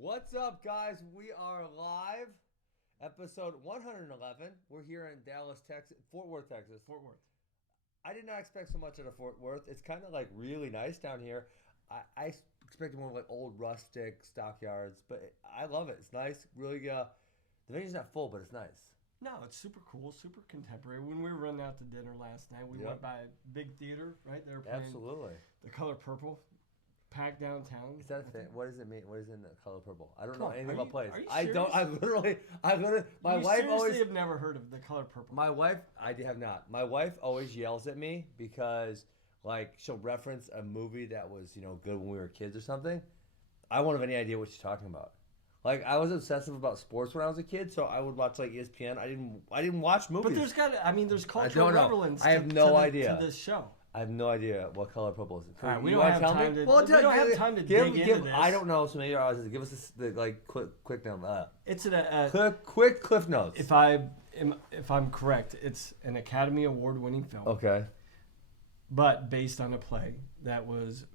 What's up, guys? We are live, episode 111. We're here in Dallas, Texas, Fort Worth, Texas. Fort Worth. I did not expect so much out of Fort Worth. It's kind of like really nice down here. I expected more like old rustic stockyards, but I love it. It's nice. Really, the venue's not full, but it's nice. No, it's super cool, super contemporary. When we were running out to dinner last night, we went by a big theater, right? They were playing Absolutely. The Color Purple, packed downtown. Is that a thing? What does it mean? What is in the color purple? I don't Come know on, anything are about you- plays. are you I don't. serious? I literally. My You wife seriously always. have never heard of The Color Purple. My wife, I have not. My wife always yells at me because, like, she'll reference a movie that was, good when we were kids or something. I won't have any idea what she's talking about. Like, I was obsessive about sports when I was a kid, so I would watch like ESPN. I didn't watch movies. But there's cultural don't know. relevance. I have no idea. to this show. I have no idea what color purple is. All right, we You don't wanna have tell time me? to. We don't have time to dig into this. I don't know, so maybe I was give us the quick number. It's Quick cliff notes. if I'm correct, it's an Academy Award-winning film. Okay. But based on a play that was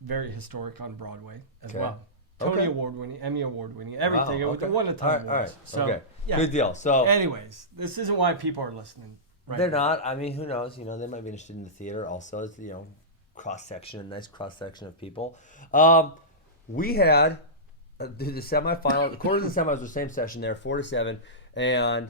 very historic on Broadway as well. Okay. Tony Award-winning, Emmy Award-winning, everything. Wow, It won a ton of all right. awards. So, okay. yeah. Good deal. So, Anyways, this isn't why people are listening. Right they're now. not. I mean, who knows? They might be interested in the theater also. It's, cross-section, nice cross-section of people. We had the semifinal, the quarters and semis were the same session there, 4-7, and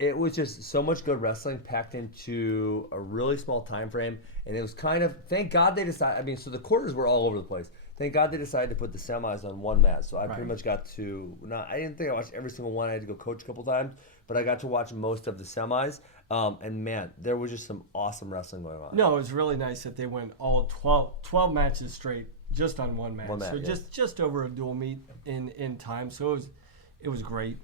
it was just so much good wrestling packed into a really small time frame, and it was kind of, thank God they decided, so the quarters were all over the place. Thank God they decided to put the semis on one mat, so I pretty much got to, I didn't think I watched every single one, I had to go coach a couple times, but I got to watch most of the semis, and man, there was just some awesome wrestling going on. No, it was really nice that they went all 12 matches straight just on one match. So just over a dual meet in time. So it was great.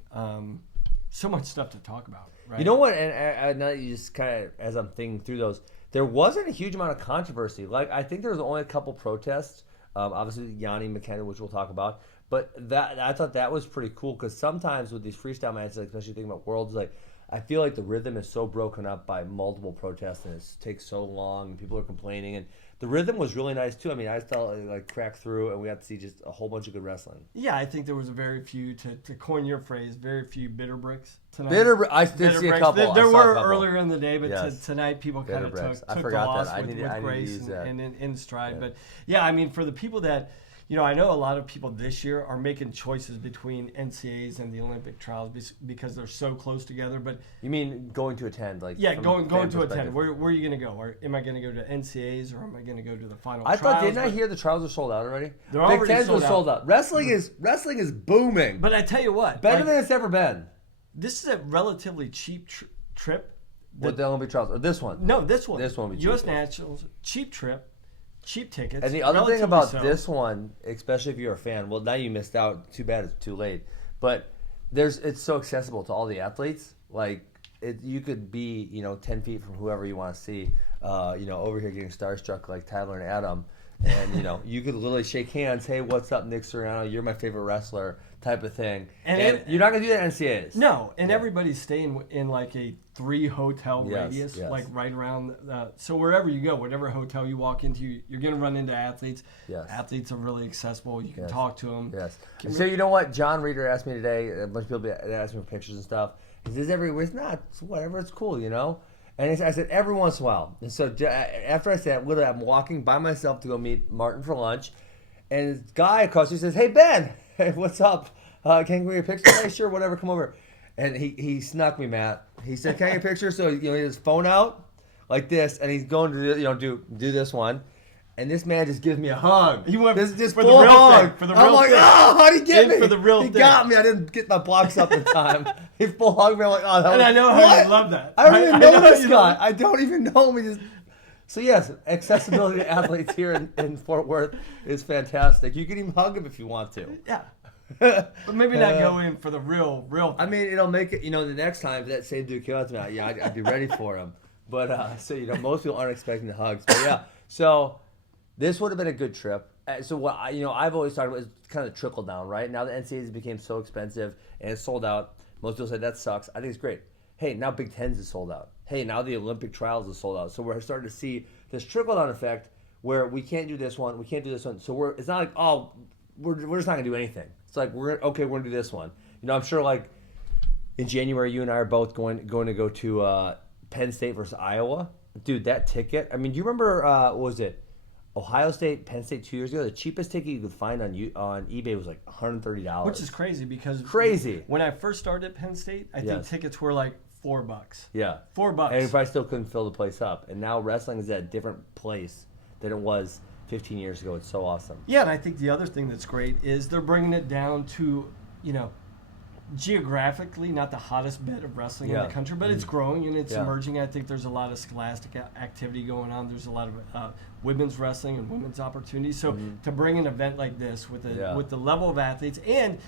So much stuff to talk about, right? You know what? And now that you just kind of, as I'm thinking through those, there wasn't a huge amount of controversy. Like, I think there was only a couple protests. Obviously, Yanni McKenna, which we'll talk about. But I thought that was pretty cool because sometimes with these freestyle matches, like especially thinking about Worlds, like I feel like the rhythm is so broken up by multiple protests and it takes so long and people are complaining. And the rhythm was really nice too. I just felt like crack through and we got to see just a whole bunch of good wrestling. Yeah, I think there was a very few, to coin your phrase, very few bitter bricks tonight. I did see a couple. There were earlier in the day, but Yes. tonight people kind of took the forgot loss that. with I need to grace use that. and in stride. Yeah. But yeah, for the people that, I know a lot of people this year are making choices between NCAAs and the Olympic trials because they're so close together. But you mean going to attend? Like yeah, going to attend. Where are you going to go? Or am I going to go to NCAAs or am I going to go to the final I trials? thought, didn't I hear the trials are sold out already? They're Big already Tens was sold out. Wrestling is booming. But I tell you what, Better than it's ever been. this is a relatively cheap trip. With the Olympic trials. Or this one. No, this one. This one would be U.S. cheap. Nationals, cheap trip, cheap tickets. And the other thing relatively about so. this one, especially if you're a fan, well, now you missed out. Too bad it's too late. But it's so accessible to all the athletes. Like, you could be, 10 feet from whoever you want to see, over here getting starstruck like Tyler and Adam. And, you could literally shake hands. Hey, what's up, Nick Soriano? You're my favorite wrestler type of thing. And you're not going to do that at NCAAs. No, and everybody's staying in like a 3-hotel Yes, radius, yes. like right around. So wherever you go, whatever hotel you walk into, you're going to run into athletes. Yes. Athletes are really accessible. You can Yes. talk to them. Yes. And so you know what? John Reeder asked me today, a bunch of people asked me for pictures and stuff. He says, it's not, it's whatever, it's cool, And I said, every once in a while. And so after I said, literally, I'm walking by myself to go meet Martin for lunch. And this guy across the street says, hey, Ben, hey, what's up? Can I get your picture? Hey, sure, whatever, come over. And he snuck me, Matt. He said, can I get a picture? So he had his phone out like this, and he's going to do this one. And this man just gives me a hug. He went this just for the full real hug. thing. For the I'm real like, thing. oh, how'd he get In me? for the real he thing. got me. I didn't get my blocks up in time. He full hugged me. I'm like, oh, that And was, I know how what? you love that. I don't even know this you guy. love- I don't even know him. So yes, accessibility to athletes here in Fort Worth is fantastic. You can even hug him if you want to. Yeah. But maybe not go in for the real thing. It'll make it, the next time that same dude came out to me, I'd be ready for him. But, so, most people aren't expecting the hugs. But, yeah, so this would have been a good trip. So, what I've always talked about is kind of trickle down, right? Now the NCAAs became so expensive and it's sold out. Most people say that sucks. I think it's great. Hey, now Big Tens is sold out. Hey, now the Olympic trials is sold out. So, we're starting to see this trickle down effect where we can't do this one, we can't do this one. So, it's not like, we're just not gonna do anything. It's like we're gonna do this one. I'm sure like in January you and I are both going to go to Penn State versus Iowa. Dude, that ticket. I mean, do you remember what was it? Ohio State, Penn State 2 years ago. The cheapest ticket you could find on eBay was like $130. Which is crazy because when I first started at Penn State, I think tickets were like $4. Yeah, $4. And you probably still couldn't fill the place up. And now wrestling is at a different place than it was 15 years ago. It's so awesome. Yeah, and I think the other thing that's great is they're bringing it down to, geographically not the hottest bed of wrestling in the country, but it's growing and it's emerging. I think there's a lot of scholastic activity going on. There's a lot of women's wrestling and women's opportunities. So to bring an event like this with the level of athletes, and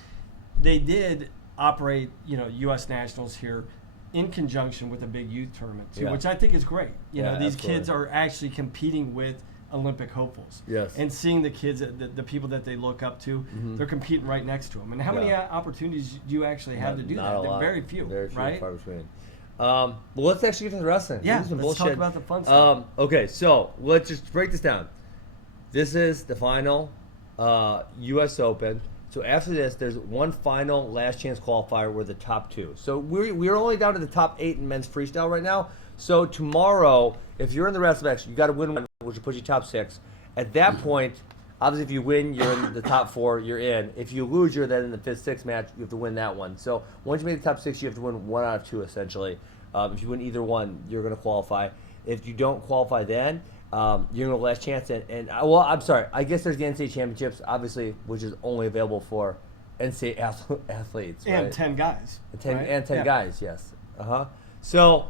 they did operate, U.S. Nationals here in conjunction with a big youth tournament too, which I think is great. These kids are actually competing with Olympic hopefuls. Yes. And seeing the kids, the people that they look up to, they're competing right next to them. And how many opportunities do you actually have to do that? They're very few, right? Far between. Well, let's actually get to the wrestling. Yeah, let's talk about the fun stuff. Okay, so let's just break this down. This is the final U.S. Open. So after this, there's one final last chance qualifier. We're the top 2. So we're only down to the top 8 in men's freestyle right now. So tomorrow, if you're in the wrestling match, you got to win one, which will put you top 6. At that point, obviously, if you win, you're in the top 4. You're in. If you lose, you're then in the 5th, 6th match. You have to win that one. So once you make the top 6, you have to win 1 out of 2, essentially. If you win either one, you're going to qualify. If you don't qualify, then you're going to last chance. Well, I'm sorry. I guess there's the NCAA championships, obviously, which is only available for NCAA athletes. And right? 10 guys. And 10 guys, yes. So,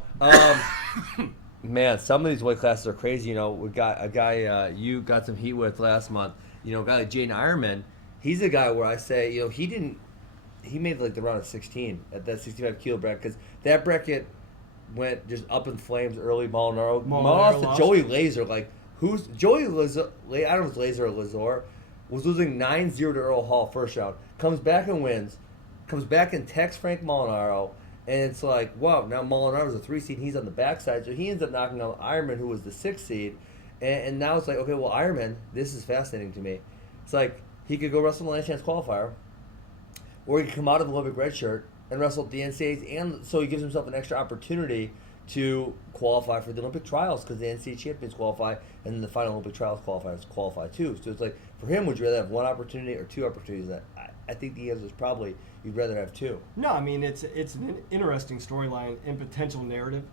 man, some of these weight classes are crazy. We got a guy you got some heat with last month. A guy like Jaden Ironman. He's a guy where I say, he made like the round of 16 at that 65 kilo bracket because that bracket went just up in flames early. Molinaro lost to Joey Laser. Like, who's Joey Laser? I don't know if it's Laser or Lazor. Was losing 9-0 to Earl Hall first round. Comes back and wins. Comes back and texts Frank Molinaro. And it's like, wow, now Molinaro's a 3 seed. He's on the backside. So he ends up knocking out Ironman, who was the 6 seed. And now it's like, okay, well, Ironman, this is fascinating to me. It's like he could go wrestle the last chance qualifier, or he could come out of the Olympic red shirt and wrestle at the NCAAs. And so he gives himself an extra opportunity to qualify for the Olympic trials because the NCAA champions qualify, and then the final Olympic trials qualifiers qualify too. So it's like, for him, would you rather have 1 opportunity or 2 opportunities? I think the answer is probably you'd rather have 2. No, I mean, it's an interesting storyline and potential narrative,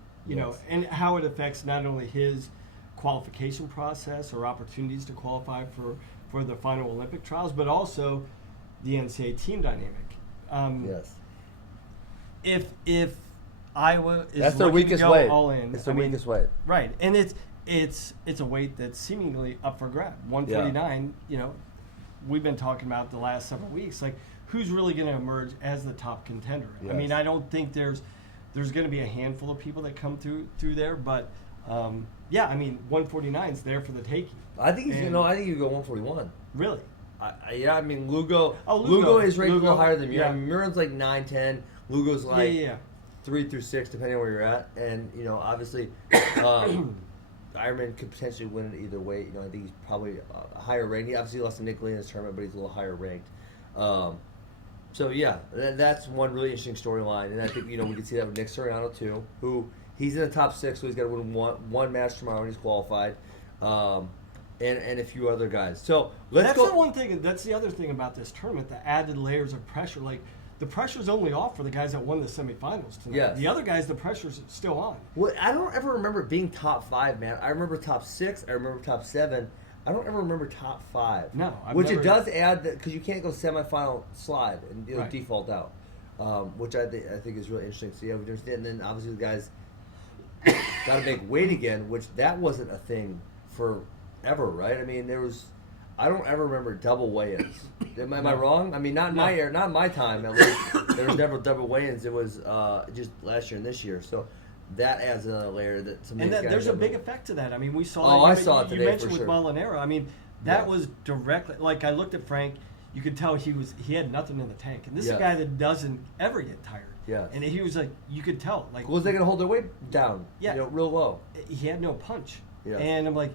and how it affects not only his qualification process or opportunities to qualify for the final Olympic trials, but also the NCAA team dynamic. Yes. If Iowa is that's their looking weakest to go weight. all in, It's their weakest weight. Right, and it's a weight that's seemingly up for grab. 149. We've been talking about the last several weeks, like who's really going to emerge as the top contender. Yes. I mean, I don't think there's going to be a handful of people that come through there, but 149 is there for the taking. I think I think you go 141. Really? I mean, Lugo. Lugo is rated a little higher than you. Yeah. I mean, Mirren's like 9-10. Lugo's like 3 through 6, depending on where you're at. And obviously, Ironman could potentially win it either way. I think he's probably a higher ranked. He obviously lost to Nick Lee in his tournament, but he's a little higher ranked. That's one really interesting storyline, and I think we can see that with Nick Soriano too, who he's in the top 6, so he's got to win one match tomorrow, and he's qualified, and a few other guys. So let's go. That's the one thing. That's the other thing about this tournament: the added layers of pressure. Like the pressure's only off for the guys that won the semifinals tonight. Yes. The other guys, the pressure's still on. Well, I don't ever remember being top 5, man. I remember top 6. I remember top 7. I don't ever remember top 5. No, it does add that because you can't go semifinal slide and it'll default out, which I think is really interesting. So we understand. And then obviously the guys got to make weight again, which that wasn't a thing forever, right? I mean, I don't ever remember double weigh-ins. Am I wrong? I mean, not in my era, not in my time at least. There was never double weigh-ins. It was just last year and this year. So that adds another layer that some of these guys there's a big effect to that. I mean, we saw. I saw it today. You mentioned for with sure. Molinaro. I mean, that was directly. Like I looked at Frank, you could tell he had nothing in the tank, and this is a guy that doesn't ever get tired. Yeah. And he was like, you could tell. Like, was they gonna hold their weight down? Yeah. Real low. He had no punch. Yeah. And I'm like,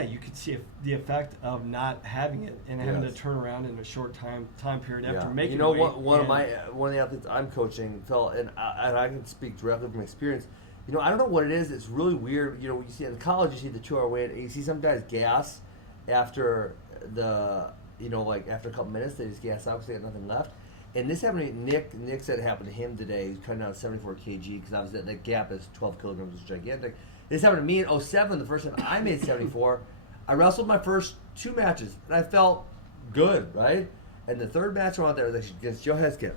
you could see the effect of not having it and having to turn around in a short time period after making. You know what? One of the athletes I'm coaching felt, and I can speak directly from experience. You know, I don't know what it is. It's really weird. You know, you see in college, you see the 2-hour wait. You see some guys gas after after a couple minutes, they just gas out because they got nothing left. And this happened to Nick. Nick said it happened to him today. He's cutting down 74 kg because obviously that gap is 12 kilograms, which is gigantic. This happened to me in 2007, the first time I made 74. I wrestled my first 2 matches, and I felt good, right? And the third match I went there was against Joe Heskett.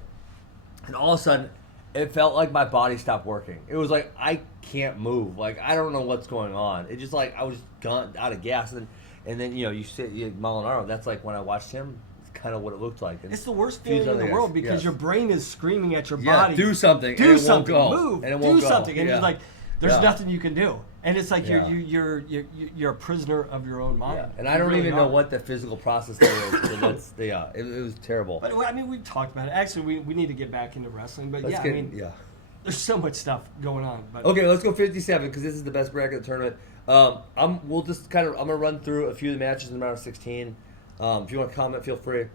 And all of a sudden, it felt like my body stopped working. It was like, I can't move. Like, I don't know what's going on. It just like, I was out of gas. And then you sit Molinaro. That's like when I watched him, it's kind of what it looked like. And it's the worst feeling in the world because your brain is screaming at your body. Do something. Do something. Won't go. Move. And it won't do something. And you're like, there's nothing you can do. And it's like you're a prisoner of your own mind. Yeah. And I don't really even know what the physical process there is. It was terrible. But I mean, we've talked about it. Actually, we need to get back into wrestling. But there's so much stuff going on. But okay, let's go 57 because this is the best bracket of the tournament. I'm gonna run through a few of the matches in the round of 16. If you want to comment, feel free.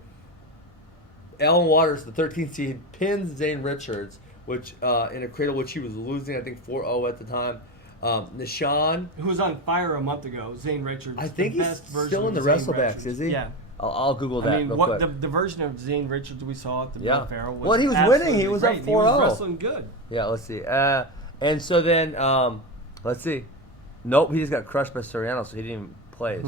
Alan Waters, the 13th seed, pins Zane Richards, which in a cradle which he was losing, I think 4-0 at the time. Nishan, who was on fire a month ago, Zane Richards. I think he's still in the Wrestlebacks, is he? Yeah. I'll Google that. I mean, what the version of Zane Richards we saw at the Bill Farrell was he was winning. He was up 4-0. He was wrestling good. Yeah, let's see. And so then, let's see. Nope, he just got crushed by Soriano, so he didn't even place.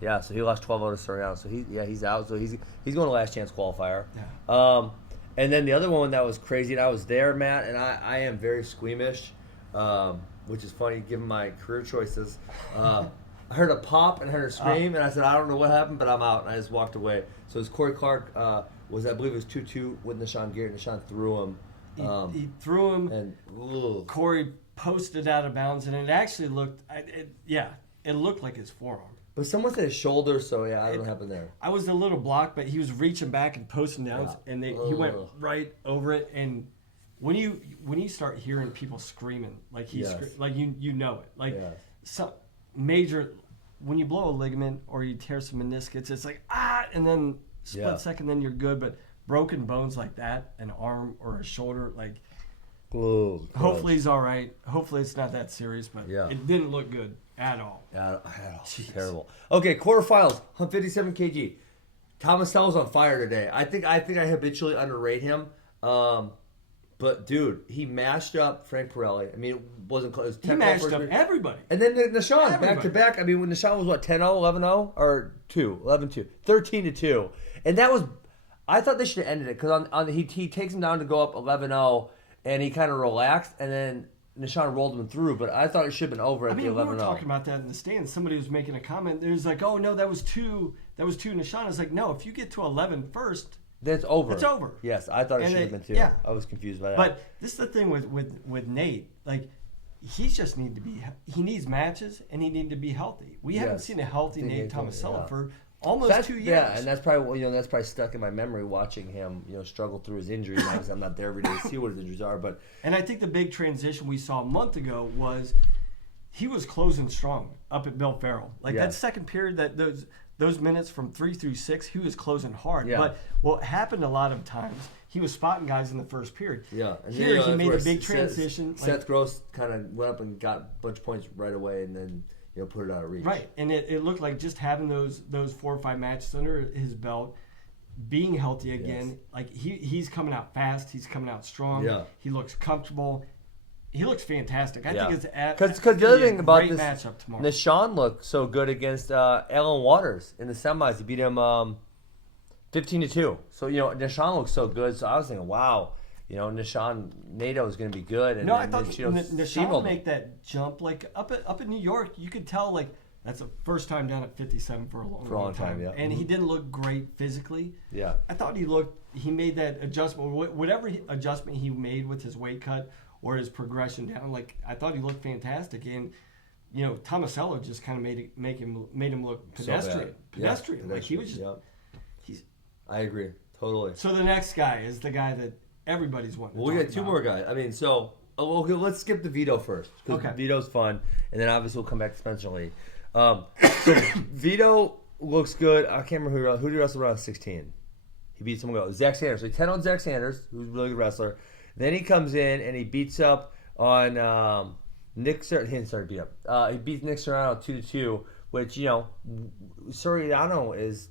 Yeah, so he lost 12-0 to Soriano. So he's out. So he's going to last chance qualifier. Yeah. And then the other one that was crazy, and I was there, Matt, and I am very squeamish, which is funny given my career choices. I heard a pop and heard a scream, and I said, I don't know what happened, but I'm out. And I just walked away. So it was Corey Clark, I believe it was 2-2 with Nishan Garrett. Nishan threw him. He threw him. And Corey posted out of bounds, and it actually looked, it looked like his forearm. But someone said his shoulder, so I don't know what happened there. I was a little blocked, but he was reaching back and posting down, and he went right over it. And when you start hearing people screaming, like like you know it, like some major, when you blow a ligament or you tear some meniscus, it's like and then split second, then you're good. But broken bones like that, an arm or a shoulder, like. Hopefully he's all right. Hopefully it's not that serious, but it didn't look good at all. Terrible. Okay, quarterfinals, 157 kg. Tomasello's on fire today. I think I habitually underrate him. But dude, he mashed up Frank Pirelli. I mean, it wasn't close. He mashed up everybody. And then Nishan back to back. I mean, when Nishan was what 10-0, 11-0, or 11-2, 13-2, and that was. I thought they should have ended it because he takes him down to go up 11-0. And he kind of relaxed, and then Nishan rolled him through. But I thought it should have been over at the 11-0. We were talking about that in the stands. Somebody was making a comment. It was like, oh, no, that was two Nishan. It's like, no, if you get to 11 first, that's over. It's over. Yes, I thought it should have been too. Yeah. I was confused by that. But this is the thing with Nate. Like, he just he needs matches, and he needs to be healthy. We haven't seen a healthy Nate Tomasello for almost 2 years. Yeah, and that's probably stuck in my memory watching him, struggle through his injuries. Obviously, I'm not there every day to see what his injuries are, but and I think the big transition we saw a month ago was he was closing strong up at Bill Farrell. Like that second period, that those minutes from 3 through 6, he was closing hard. Yeah. But what happened a lot of times, he was spotting guys in the first period. Yeah, and here he made a big transition. Seth Gross kind of went up and got a bunch of points right away, and then. Put it out of reach. Right, and it looked like just having those 4 or 5 matches under his belt, being healthy again. Like he's coming out fast, he's coming out strong. Yeah. He looks comfortable. He looks fantastic. I think it's because the other thing about this matchup tomorrow. Nishan looked so good against Alan Waters in the semis. He beat him 15-2. So Nishan looks so good. So I was thinking, wow. NATO is going to be good. And I thought Nishan would make that jump. Like up in New York, you could tell like that's the first time down at 57 for a long time. Yeah. And he didn't look great physically. Yeah. I thought he made that adjustment, whatever adjustment he made with his weight cut or his progression down. Like I thought he looked fantastic. And Tomasello just kind of made him look pedestrian. Pedestrian. Like he was just. I agree totally. So the next guy is the guy that. Everybody's wanting. Well, we got 2 more guys. I mean, okay, let's skip the veto first because Vito's fun, and then obviously we'll come back to Spencer Lee. So Vito looks good. I can't remember who did he wrestle around 16. He beat someone else. Zach Sanders. So he 10 on Zach Sanders, who's a really good wrestler. Then he comes in and he beats up on Nick. He didn't start to beat up. He beats Nick Serrano 2-2, which Soriano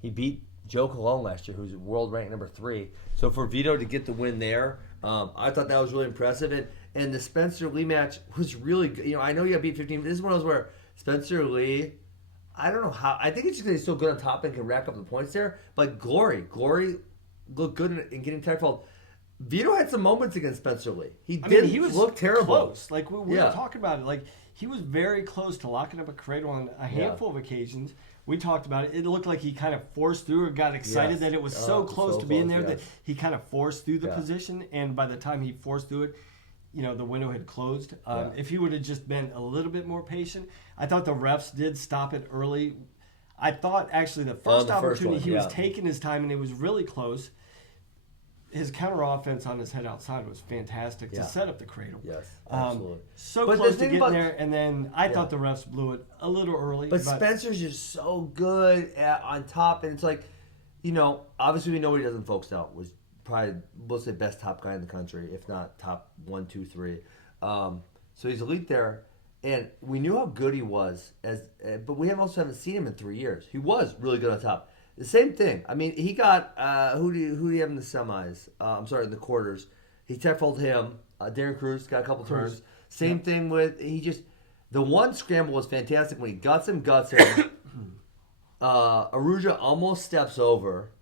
he beat Joe Colon last year, who's world ranked number 3. So for Vito to get the win there, I thought that was really impressive. And the Spencer Lee match was really good. I know you got beat 15, but this is one of those where Spencer Lee, I don't know how. I think it's just because he's still good on top and can rack up the points there. But Glory looked good in getting tech-fault. Vito had some moments against Spencer Lee. He was look terrible. Close. Like we were talking about it. Like he was very close to locking up a cradle on a handful of occasions. We talked about it. It looked like he kind of forced through or got excited that it was so close to being there that he kind of forced through the position. And by the time he forced through it, the window had closed. If he would have just been a little bit more patient, I thought the refs did stop it early. I thought actually the first opportunity he was taking his time and it was really close. His counter offense on his head outside was fantastic to set up the cradle. Yes, absolutely. So close to getting there, and then I thought the refs blew it a little early. But Spencer's just so good on top, and it's like, obviously we know what he does in folk style, was probably, we'll say, best top guy in the country, if not top 1, 2, 3. So he's elite there, and we knew how good he was, but we also haven't seen him in 3 years. He was really good on top. The same thing. I mean, he got who do you have in the semis? In the quarters. He tech-faulted him. Darren Cruz got a couple turns. Same thing with the one scramble was fantastic when he guts him. Aruja almost steps over,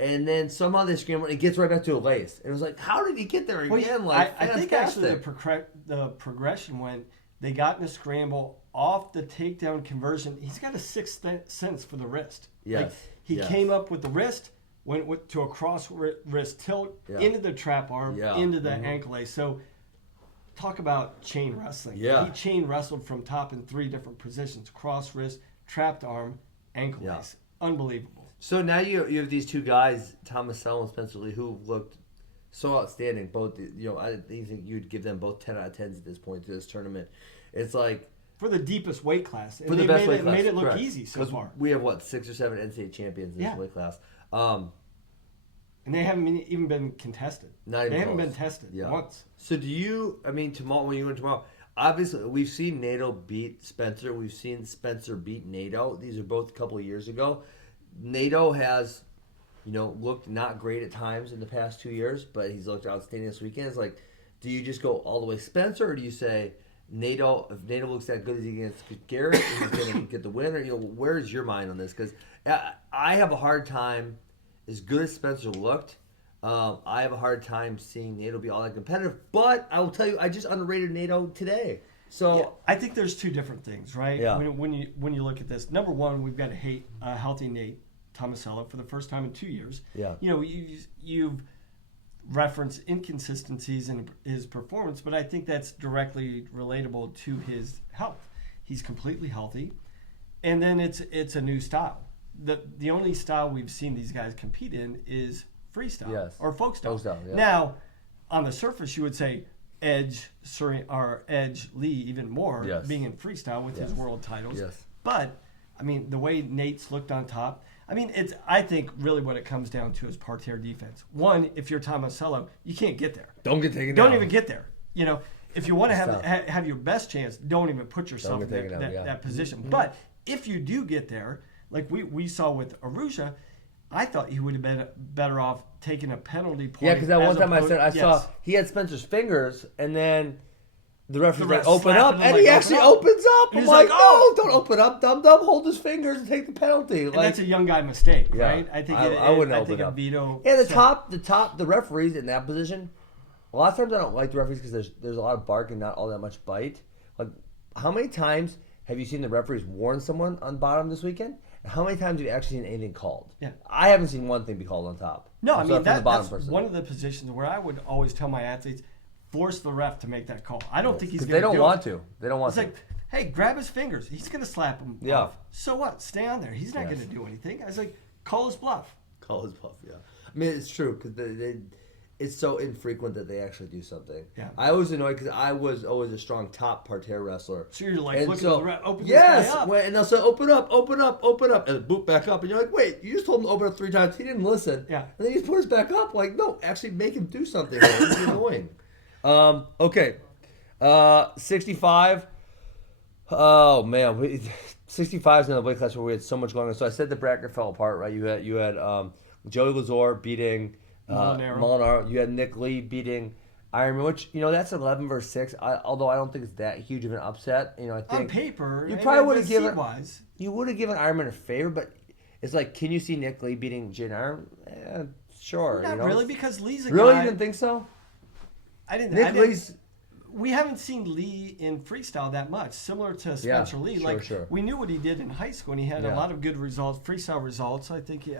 and then somehow they scramble and it gets right back to a lace. It was like, how did he get there again? I think actually the progression went. They got in a scramble off the takedown conversion. He's got a sixth sense for the wrist. Yes. He came up with the wrist, went to a cross wrist tilt, into the trap arm, into the ankle lace. So talk about chain wrestling. Yeah. He chain wrestled from top in 3 different positions: cross wrist, trapped arm, ankle lace. Unbelievable. So now you have these 2 guys, Thomas Sell and Spencer Lee, who looked so outstanding. Both, I think you'd give them both 10 out of 10s at this point to this tournament. It's like, for the deepest weight class. And for the best weight class. Made it look easy so far. We have, 6 or 7 NCAA champions in this weight class. And they haven't even been contested. They haven't been tested once. So tomorrow, when you win tomorrow, obviously we've seen Nato beat Spencer. We've seen Spencer beat Nato. These are both a couple of years ago. Nato has, looked not great at times in the past 2 years, but he's looked outstanding this weekend. It's like, do you just go all the way Spencer, or do you say, if Nato looks that good as he against Garrett, he's going to get the win? Or where's your mind on this? Because I have a hard time, as good as Spencer looked, I have a hard time seeing Nato be all that competitive. But I will tell you, I just underrated Nato today. So I think there's 2 different things, right? Yeah. When you look at this, number one, we've got a healthy Nate Tomasello for the first time in 2 years. Yeah. You've reference inconsistencies in his performance, but I think that's directly relatable to his health. He's completely healthy, and then it's a new style. The only style we've seen these guys compete in is freestyle or folk style. Now, on the surface, you would say Edge Lee even more being in freestyle with his world titles. Yes. But the way Nate's looked on top. I think really what it comes down to is parterre defense. One, if you're Tomasello, you can't get there. Don't get taken down. Don't even get there. If you want to have your best chance, don't even put yourself in that position. Mm-hmm. But if you do get there, like we saw with Aruja, I thought he would have been better off taking a penalty point. Yeah, because that one time I saw he had Spencer's fingers, and then the referee's like, open up, and he actually opens up. I'm like, no, don't open up, dum-dum, hold his fingers and take the penalty. And that's a young guy mistake, right? I think I wouldn't open up. Veto. Yeah, the referees in that position, a lot of times I don't like the referees because there's a lot of bark and not all that much bite. Like, how many times have you seen the referees warn someone on bottom this weekend? And how many times have you actually seen anything called? Yeah. I haven't seen one thing be called on top. No, that's one of the positions where I would always tell my athletes, force the ref to make that call. I don't think he's going to do it. They don't want to. They don't want it's to. It's like, hey, grab his fingers. He's going to slap him off. So what? Stay on there. He's not going to do anything. I was like, call his bluff. Call his bluff, yeah. It's true because it's so infrequent that they actually do something. Yeah. I was annoyed because I was always a strong top parterre wrestler. So you're like, and looking so, at the ref, open yes, this guy up. And they'll say, open up, and boot back up. And you're like, wait, you just told him to open up 3 times. He didn't listen. Yeah. And then he just put us back up. Like, no, actually make him do something. It's annoying. Okay. 65. Oh, man. 65 is another weight class where we had so much going on. So I said the bracket fell apart, right? You had Joey Lazor beating Molinaro. You had Nick Lee beating Ironman, which, that's 11 versus 6. Although I don't think it's that huge of an upset. I think on paper, you probably would have given seed-wise. You would have given Ironman a favor, but it's like, can you see Nick Lee beating Jane Iron? Sure. Not really, because Lee's a really? guy. You didn't think so? I didn't. Nick Lee's. We haven't seen Lee in freestyle that much, similar to Spencer Lee. Sure. We knew what he did in high school, and he had a lot of good results, freestyle results. I think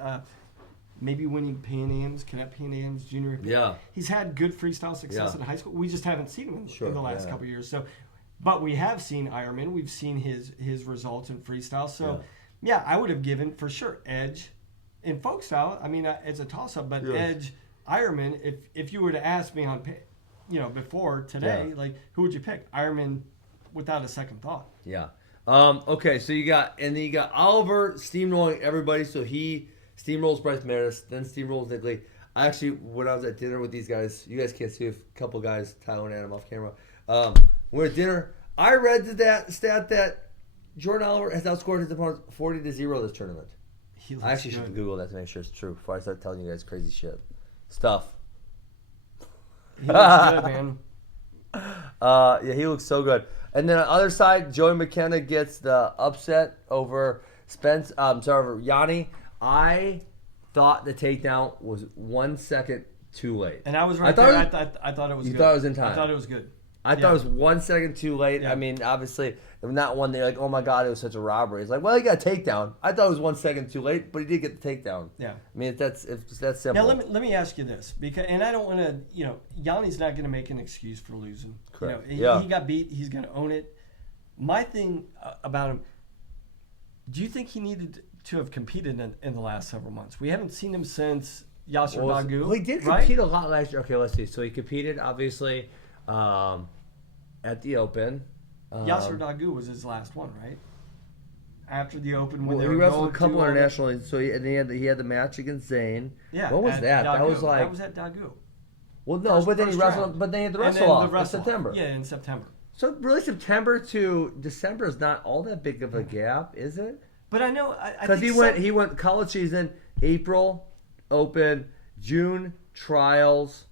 maybe winning Pan Am's, Cadet Pan Am's, Junior. Yeah. He's had good freestyle success in high school. We just haven't seen him in the last couple of years. So, but we have seen Ironman. We've seen his results in freestyle. So, I would have given for sure edge in folk style. I mean, it's a toss up, but edge Ironman. If you were to ask me on, before today, like, who would you pick? Ironman, without a second thought. Yeah. Okay. So you got Oliver steamrolling everybody. So he steamrolls Bryce Meredith, then steamrolls Nick Lee. When I was at dinner with these guys, you guys can't see a couple guys, Tyler and Adam off camera. We're at dinner. I read that stat that Jordan Oliver has outscored his opponents 40-0 this tournament. I actually should Google that to make sure it's true before I start telling you guys crazy shit. Stuff. He looks good, man. He looks so good. And then on the other side, Joey McKenna gets the upset over over Yanni. I thought the takedown was 1 second too late. And I was right there. I thought it was good. You thought it was in time. I thought it was good. I thought it was 1 second too late. Yeah. I mean, obviously, not one they're like, oh my God, it was such a robbery. It's like, well, he got a takedown. I thought it was 1 second too late, but he did get the takedown. Yeah. I mean, if that's simple. Now, let me ask you this, and I don't want to, Yanni's not going to make an excuse for losing. Correct. He got beat. He's going to own it. My thing about him, do you think he needed to have competed in the last several months? We haven't seen him since Yasser Dagu. Well, he did compete a lot last year. Okay, let's see. So he competed, obviously, at the Open. Yasser Dagu was his last one, right? After the Open, when he wrestled a couple international. So he had the match against Zane. Yeah. What was that? Dagu. That was like. That was at Dagu. Well, no, but then he wrestled. Round. But then he had the wrestle off in September. Yeah, in September. So really, September to December is not all that big of a gap, is it? But I know because he went college season, April, Open, June trials,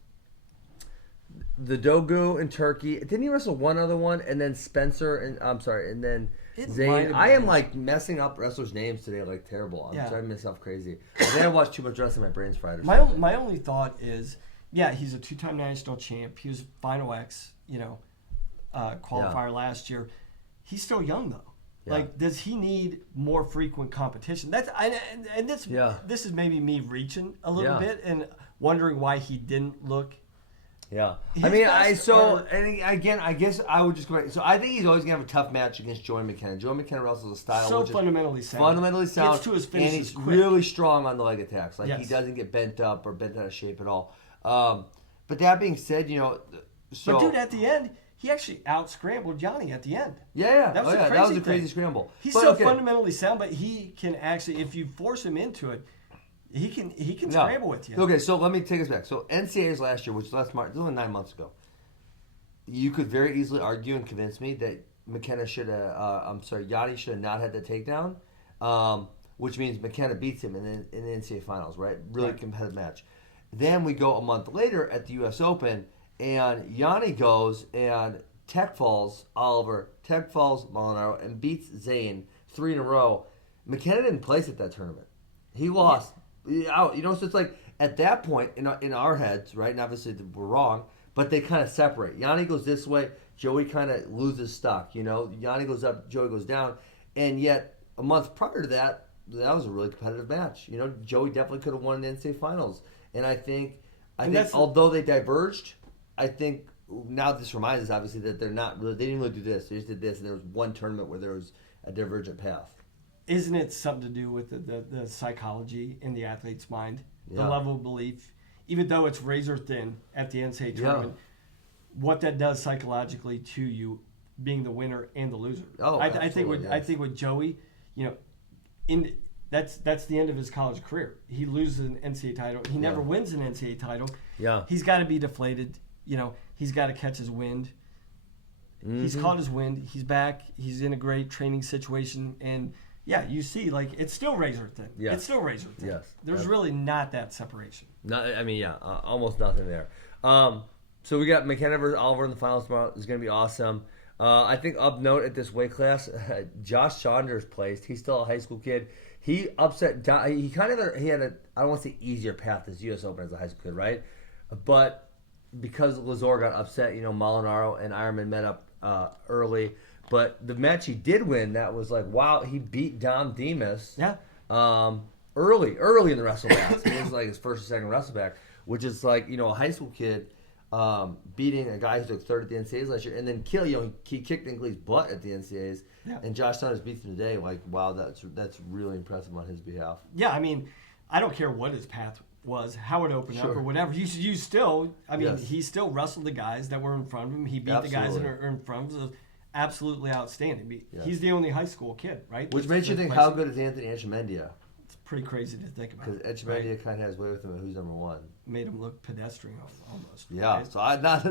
the Dogu in Turkey. Didn't he wrestle one other one, and then Spencer and then Zane? I am like messing up wrestlers' names today, like terrible. I'm trying to mess up crazy. I think I watched too much wrestling. My brain's fried. My only thought is, he's a 2-time national champ. He was Final X, qualifier last year. He's still young though. Yeah. Like, does he need more frequent competition? This is maybe me reaching a little bit and wondering why he didn't look. Yeah, I guess I would just go. So I think he's always gonna have a tough match against Joey McKenna. Joey McKenna wrestles a style which fundamentally is sound. Fundamentally sound, gets to his and he's really strong on the leg attacks. Like he doesn't get bent up or bent out of shape at all. But that being said, but dude, at the end, he actually out-scrambled Yanni at the end. Yeah. That was a crazy scramble. He's fundamentally sound, but he can actually, if you force him into it, he can scramble with you. Okay, so let me take us back. So NCAA's last year, which was only 9 months ago, you could very easily argue and convince me that McKenna Yanni should have not had the takedown, which means McKenna beats him in the NCAA finals, right? Really competitive match. Then we go a month later at the U.S. Open, and Yanni goes and tech falls Oliver, tech falls Molinaro, and beats Zane 3 in a row. McKenna didn't place at that tournament. He lost. So it's like at that point in our heads, right? And obviously we're wrong, but they kind of separate. Yanni goes this way, Joey kind of loses stock. Yanni goes up, Joey goes down, and yet a month prior to that was a really competitive match. Joey definitely could have won the NCAA finals, and I think although they diverged, I think now this reminds us obviously that they didn't really do this. They just did this, and there was one tournament where there was a divergent path. Isn't it something to do with the psychology in the athlete's mind, the level of belief? even though it's razor thin at the NCAA tournament, what that does psychologically to you, being the winner and the loser. I think with Joey, that's the end of his college career. He loses an NCAA title. He never wins an NCAA title. Yeah, he's got to be deflated. He's got to catch his wind. Mm-hmm. He's caught his wind. He's back. He's in a great training situation, and you see, it's still razor thin. Yeah. It's still razor thin. Yes. There's really not that separation. Almost nothing there. So we got McKenna versus Oliver in the finals tomorrow. It's going to be awesome. I think up note at this weight class, Josh Saunders placed. He's still a high school kid. He upset. He had a I don't want to say easier path this U.S. Open as a high school kid, right? But because Lazor got upset, Molinaro and Ironman met up early. But the match he did win, that was wow, he beat Dom Demas. Yeah. Early in the wrestle match. It was his first or second wrestle back, which is a high school kid beating a guy who took third at the NCAAs last year, and then he kicked Ingley's butt at the NCAAs, and Josh Saunders beats him today. Wow, that's really impressive on his behalf. Yeah, I don't care what his path was, how it opened up or whatever. You still, he still wrestled the guys that were in front of him. He beat the guys that are in front of him. Absolutely outstanding. He's the only high school kid, right? Which makes you think, how good is Anthony Etchemendia? It's pretty crazy to think about. Because Etchemendia kind of has way with him. Who's number one? Made him look pedestrian almost. Yeah. Right? So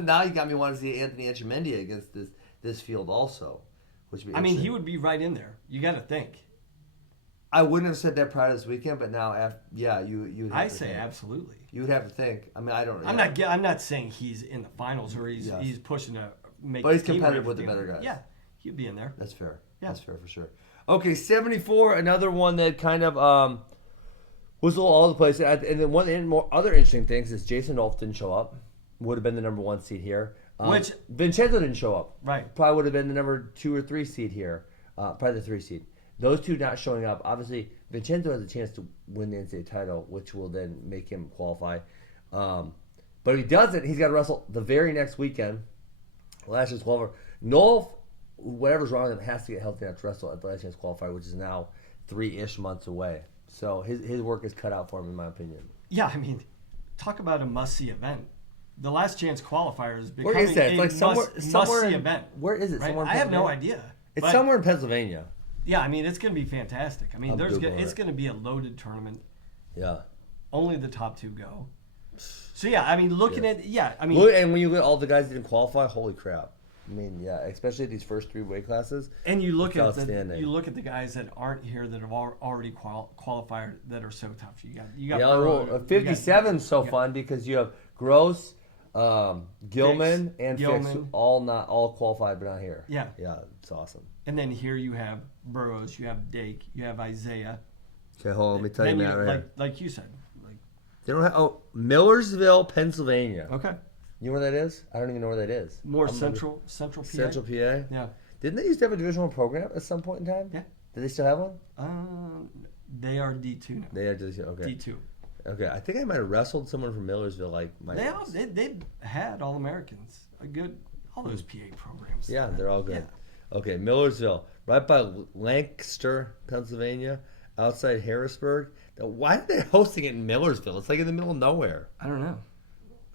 now you got me wanting to see Anthony Etchemendia against this field also, which would be he would be right in there. You got to think. I wouldn't have said that prior to this weekend, but now you would have to think. Absolutely. You would have to think. I don't. I'm not saying he's in the finals or he's pushing to make. But he's competitive with the better guys. Yeah, he'd be in there. That's fair. Yeah. That's fair for sure. Okay, 74. Another one that kind of was a little all over the place. And then one of the other interesting things is Jason Rolfe didn't show up. Would have been the number 1 seed here. Which Vincenzo didn't show up. Right. Probably would have been the number 2 or 3 seed here. Probably the 3 seed. Those two not showing up. Obviously, Vincenzo has a chance to win the NCAA title, which will then make him qualify. But if he doesn't, he's got to wrestle the very next weekend. Last year's qualifier. Noel, whatever's wrong with him, has to get healthy enough to wrestle at the last year's qualifier, which is now 3-ish months away. So his work is cut out for him, in my opinion. Yeah, talk about a must-see event. The last chance qualifier is becoming a must-see event. Where is it? Right? I have no idea. It's somewhere in Pennsylvania. Yeah, it's going to be fantastic. It's going to be a loaded tournament. Yeah. Only the top 2 go. So looking at and when you look at all the guys that didn't qualify, holy crap. Especially these first 3 weight classes. And you look at the guys that aren't here that have already qualified that are so tough. You got 57 so fun because you have Gross, Gilman, and Fix, all qualified but not here. Yeah, it's awesome. And then here you have Burroughs, you have Dake, you have Isaiah. Okay, hold on, let me tell you that right here. Like you said, they don't have Millersville, Pennsylvania. Okay. You know where that is? I don't even know where that is. More central PA. Central PA. Yeah. Didn't they used to have a Division I program at some point in time? Yeah. Do they still have one? They are D2 now. They are D2. Okay. D2. Okay, I think I might have wrestled someone from Millersville. They've had All-Americans. All those PA programs. Yeah, they're all good. Yeah. Okay, Millersville, right by Lancaster, Pennsylvania, outside Harrisburg. Now, why are they hosting it in Millersville? It's in the middle of nowhere. I don't know.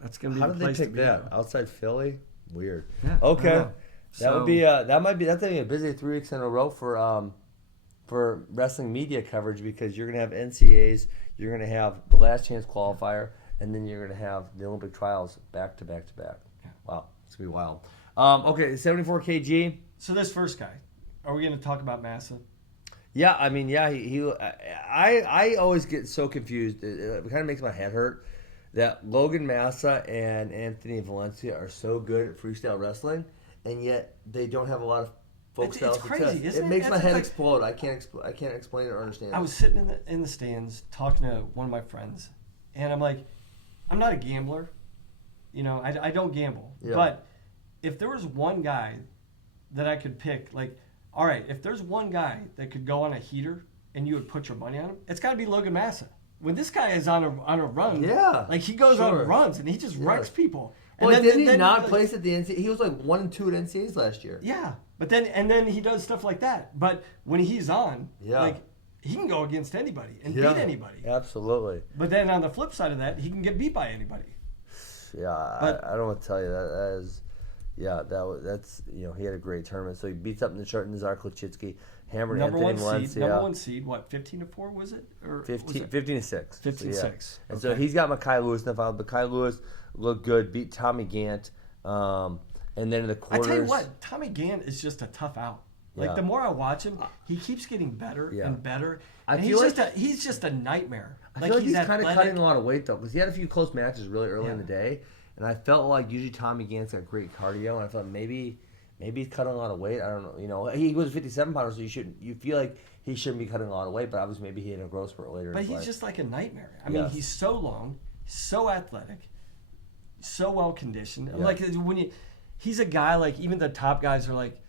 That's gonna be How the did place they pick to be. that? Outside Philly? Weird. Yeah, okay. That would be that's a busy 3 weeks in a row for wrestling media coverage because you're gonna have NCAAs, you're gonna have the last chance qualifier, and then you're gonna have the Olympic trials back to back to back. Yeah. Wow, it's gonna be wild. Okay, 74 kg. So this first guy, are we gonna talk about Massa? Yeah, I always get so confused. It kind of makes my head hurt that Logan Massa and Anthony Valencia are so good at freestyle wrestling, and yet they don't have a lot of folk style success. It's crazy, isn't it? It makes my head explode. I can't explain it or understand it. I was sitting in the stands talking to one of my friends, and I'm like, I'm not a gambler. I don't gamble. Yeah. But if there was one guy that I could pick, all right, if there's one guy that could go on a heater and you would put your money on him, it's got to be Logan Massa. When this guy is on a run, he goes on runs and he just wrecks people. And didn't he not place at the NCAA? He was 1 and 2 at NCAAs last year. Yeah, but then he does stuff like that. But when he's on, he can go against anybody and beat anybody. Absolutely. But then on the flip side of that, he can get beat by anybody. Yeah, But, I don't want to tell you that is. Yeah, that's he had a great tournament. So he beats up Nazar Kluchitsky, hammered Anthony Valencia. Number one seed, what, 15-4 was it? Or 15-6. 15-6. And so he's got Mekhi Lewis in the final. Mekhi Lewis looked good, beat Tommy Gant. And then in the quarters. I tell you what, Tommy Gant is just a tough out. Like the more I watch him, he keeps getting better and better. And he's just a nightmare. I feel like he's kind of cutting a lot of weight though, because he had a few close matches really early in the day. And I felt like usually Tommy Gant's got great cardio, and I thought maybe he's cutting a lot of weight. I don't know. He was 57 pounders, so you feel like he shouldn't be cutting a lot of weight, but obviously maybe he had a growth spurt later. But he's just like a nightmare. I mean, he's so long, so athletic, so well conditioned. Yeah. Like he's a guy like even the top guys are like,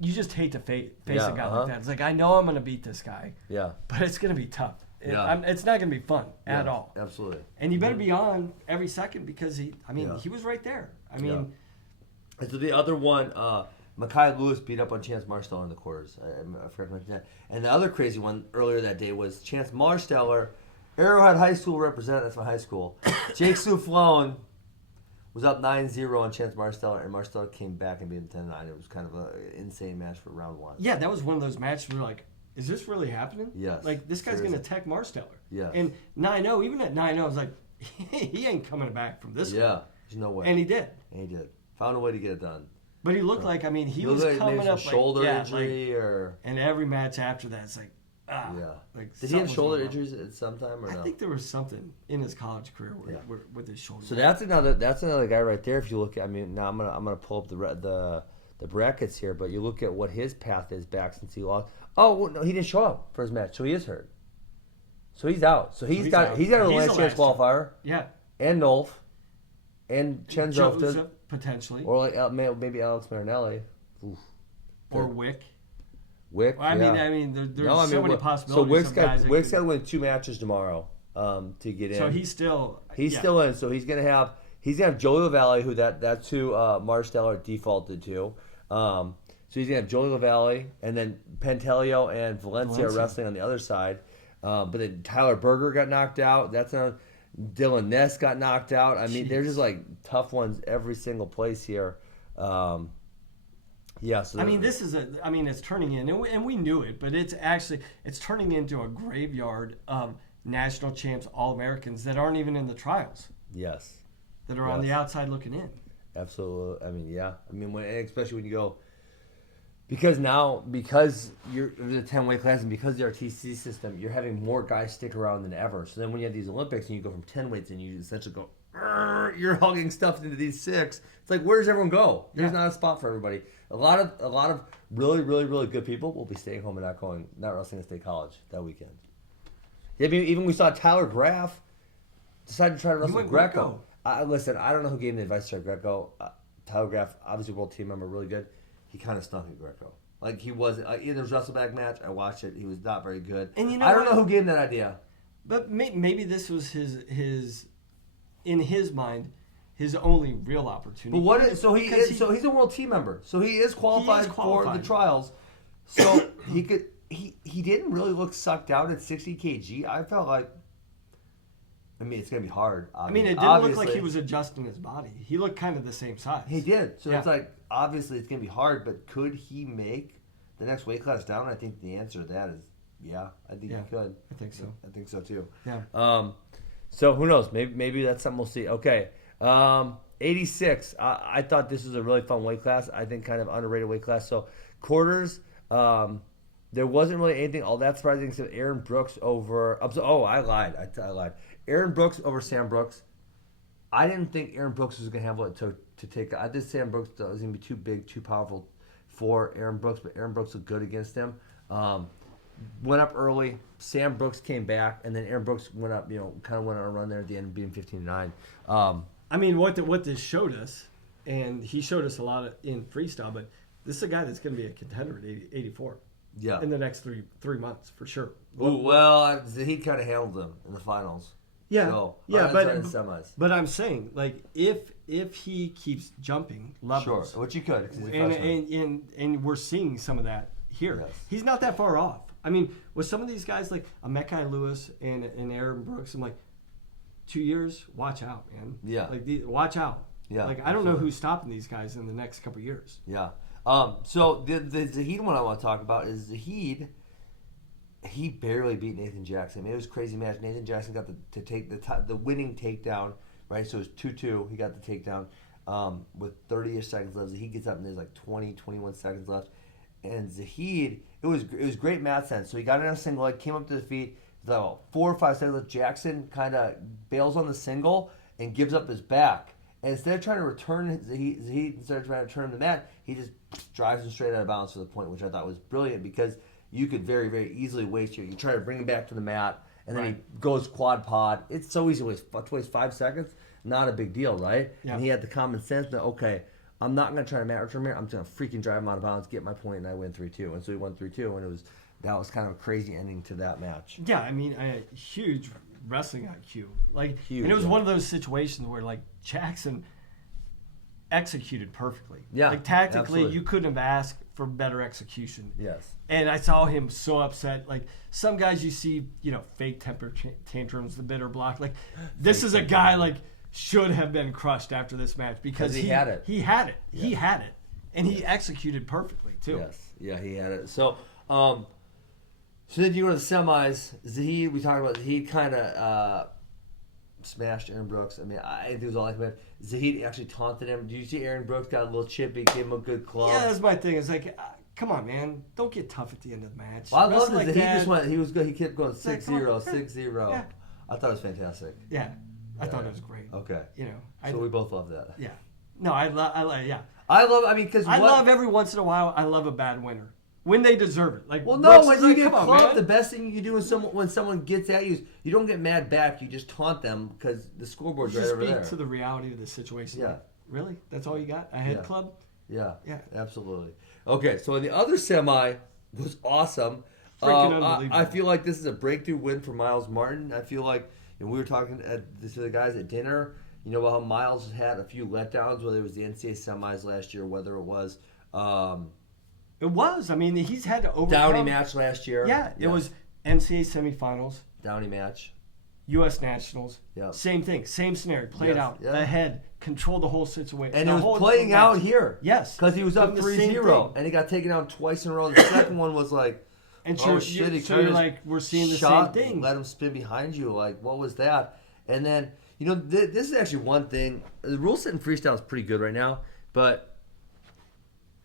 you just hate to face a guy like that. It's like I know I'm going to beat this guy. Yeah. But it's going to be tough. It's not going to be fun at all. Absolutely. And you better be on every second because he was right there. I mean. And so the other one, Mekhi Lewis beat up on Chance Marsteller in the quarters. I forgot to mention that. And the other crazy one earlier that day was Chance Marsteller, Arrowhead High School representative. That's my high school. Jake Soufflone was up 9-0 on Chance Marsteller, and Marsteller came back and beat him 10-9. It was kind of an insane match for round one. Yeah, that was one of those matches where like, is this really happening? Yes. Like, this guy's going to tech Marsteller. Yeah. And 9-0, even at 9-0, I was like, he ain't coming back from this one. Yeah, there's no way. And he did. Found a way to get it done. But he looked like, I mean, he was coming up like shoulder injury or... And every match after that, it's like, Like did he have shoulder injuries at some time or no? I think there was something in his college career with his shoulder. So that's another guy right there. If you look at, I mean, now I'm gonna pull up the brackets here, but you look at what his path is back since he lost. Oh well, no, he didn't show up for his match, so he is hurt. So he's out. So he's got a last chance qualifier. Yeah. And Nolf, and Chen Zofta potentially, or like maybe Alex Marinelli, or Wick. Wick. Well, I mean, there's so many possibilities. So Wick's got to win 2 matches tomorrow to get in. So he's still in. So he's gonna have Joey LaValle, who that's who Marsteller defaulted to. So he's gonna have Joey LaValle, and then Pantaleo and Valencia are wrestling on the other side. But then Tyler Berger got knocked out. Dylan Ness got knocked out. I mean, they're just like tough ones every single place here. So I mean, it's turning in, and we knew it, but it's turning into a graveyard of national champs, All-Americans that aren't even in the trials. Yes. That are on the outside looking in. Absolutely. I mean, yeah. I mean, especially when you go, because you're the 10-weight class and because the RTC system, you're having more guys stick around than ever. So then when you have these Olympics and you go from 10 weights and you essentially go, you're hugging stuff into these 6. It's like, where does everyone go? There's not a spot for everybody. A lot of really, really, really good people will be staying home and not wrestling at State College that weekend. Yeah, even we saw Tyler Graff decide to try to wrestle Greco. Listen, I don't know who gave him the advice to try Greco. Tyler Graff, obviously world team member, really good. He kind of stunk at Greco. Like he wasn't. In his wrestleback match, I watched it. He was not very good. And I don't know who gave him that idea. But maybe this was his in his mind, his only real opportunity. But he's a world team member. So he is qualified for the trials. So he didn't really look sucked out at 60 kg. I felt like, I mean, it's going to be hard. I mean, it didn't look like he was adjusting his body. He looked kind of the same size. He did. So it's like, obviously it's going to be hard, but could he make the next weight class down? I think the answer to that is, yeah, I think he could. I think so. I think so too. Yeah. So who knows? Maybe that's something we'll see. Okay. 86. I thought this was a really fun weight class. I think kind of underrated weight class. So quarters, there wasn't really anything all that surprising except Aaron Brooks over. I lied. I lied. Aaron Brooks over Sam Brooks. I didn't think Aaron Brooks was going to have it to take. I did Sam Brooks was going to be too big, too powerful for Aaron Brooks, but Aaron Brooks looked good against him. Went up early. Sam Brooks came back, and then Aaron Brooks went up. Kind of went on a run there at the end, beating 15-9. I mean, what this showed us, and he showed us a lot in freestyle, but this is a guy that's going to be a contender at 84. Yeah. In the next three months, for sure. Well, he kind of handled them in the finals. Yeah. So, but in semis. But I'm saying, like, if he keeps jumping levels, which he could, and we're seeing some of that here. Yes. He's not that far off. I mean, with some of these guys like Amekai Lewis and Aaron Brooks, I'm like, 2 years, watch out, man. Yeah. Like, watch out. Yeah. Like, I don't know who's stopping these guys in the next couple of years. Yeah. So the Zahid one I want to talk about is Zahid. He barely beat Nathan Jackson. I mean, it was a crazy match. Nathan Jackson got to take the winning takedown, right? So it was 2-2. He got the takedown with 30-ish seconds left. Zahid gets up and there's like 20, 21 seconds left. And Zahid, it was great mat sense. So he got in a single leg, came up to the feet. About 4 or 5 seconds left. Jackson kind of bails on the single and gives up his back. And instead of trying to return Zahid, instead of trying to turn him the mat, he just drives him straight out of bounds for the point, which I thought was brilliant because you could very, very easily waste you try to bring him back to the mat, and then he goes quad pod. It's so easy to waste 5 seconds. Not a big deal, right? Yeah. And he had the common sense that, okay, I'm not going to try to mat return here. I'm just going to freaking drive him out of bounds, get my point, and I win 3-2. And so he won 3-2, and that was kind of a crazy ending to that match. Yeah, I mean, huge wrestling IQ. Like, huge, and it was one of those situations where, like, Jackson executed perfectly. Yeah, like tactically, absolutely. You couldn't have asked for better execution. Yes. And I saw him so upset. Like some guys, you see, fake temper tantrums, the bitter block. Like this is a guy like should have been crushed after this match because he had it. He had it. Yeah. He had it, and he executed perfectly too. Yes. Yeah, he had it. So, so then you go to the semis. Zahid, we talked about Zahid kind of smashed Aaron Brooks. I mean, I think it was all like that. Zahid actually taunted him. Did you see Aaron Brooks got a little chippy, gave him a good club? Yeah, that's my thing. It's like, come on, man. Don't get tough at the end of the match. Well, I loved it. Like He just went. He was good. He kept going 6-0, like, 6-0. Yeah. I thought it was fantastic. Yeah, I thought it was great. Okay. So we both love that. Yeah. No, I love. Yeah. I love. I mean, because I love every once in a while. I love a bad winner. When they deserve it. Like, well, no, when you like, get clubbed, clubbed, the best thing you can do is when someone gets at you is you don't get mad back. You just taunt them because the scoreboard's right over there. Speak to the reality of the situation. Yeah. Like, really? That's all you got? A head club? Yeah. Yeah. Absolutely. Okay, so in the other semi was awesome. Freaking unbelievable. I feel like this is a breakthrough win for Myles Martin. I feel like, and we were talking to the guys at dinner, about how Myles had a few letdowns, whether it was the NCAA semis last year, whether it was it was. I mean, he's had to overcome. Downey match last year. Yeah, it was NCAA semifinals. Downey match. U.S. Nationals. Yeah. Same thing. Same scenario. Played out. Yeah. Ahead. Controlled the whole situation. And it was playing out here. Yes. Because he was up 3-0. And he got taken out twice in a row. The second one was like, and oh, shit. So you're like, we're seeing the same thing. Let him spin behind you. Like, what was that? And then, this is actually one thing. The rule set in freestyle is pretty good right now. But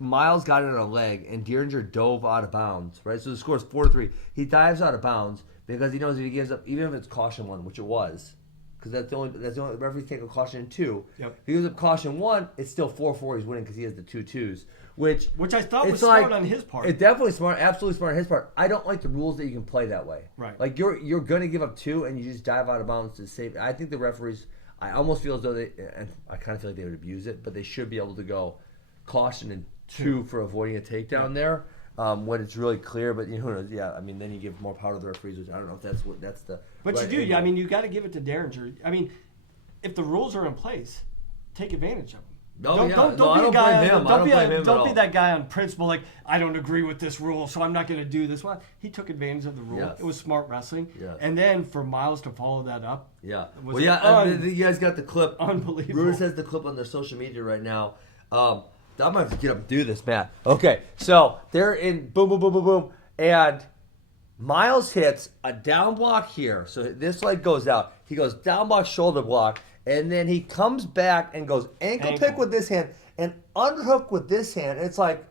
Myles got it on a leg, and Dieringer dove out of bounds, right? So the score is 4-3. He dives out of bounds because he knows if he gives up, even if it's caution 1, which it was, because that's the only referees take a caution 2. Yep. If he gives up caution 1, it's still 4-4. He's winning because he has the 2-2s, which I thought was smart on his part. It's definitely smart, absolutely smart on his part. I don't like the rules that you can play that way. Right. Like you're going to give up 2 and you just dive out of bounds to save. I think the referees, I almost feel as though and I kind of feel like they would abuse it, but they should be able to go caution and 2 for avoiding a takedown there when it's really clear. But who knows? Yeah, I mean, then you give more power to the referees, which I don't know if that's the. But right, you do. I mean, you got to give it to Dieringer. I mean, if the rules are in place, take advantage of them. Don't be that guy on principle. Like, I don't agree with this rule, so I'm not going to do this one. He took advantage of the rule. Yes. It was smart wrestling. Yes. And then for Myles to follow that up. Yeah. You guys got the clip. Unbelievable. RUDIS has the clip on their social media right now. I'm going to have to get up and do this, Matt. Okay, so they're in boom, boom, boom, boom, boom. And Myles hits a down block here. So this leg goes out. He goes down block, shoulder block. And then he comes back and goes ankle pick with this hand and underhook with this hand. And it's like,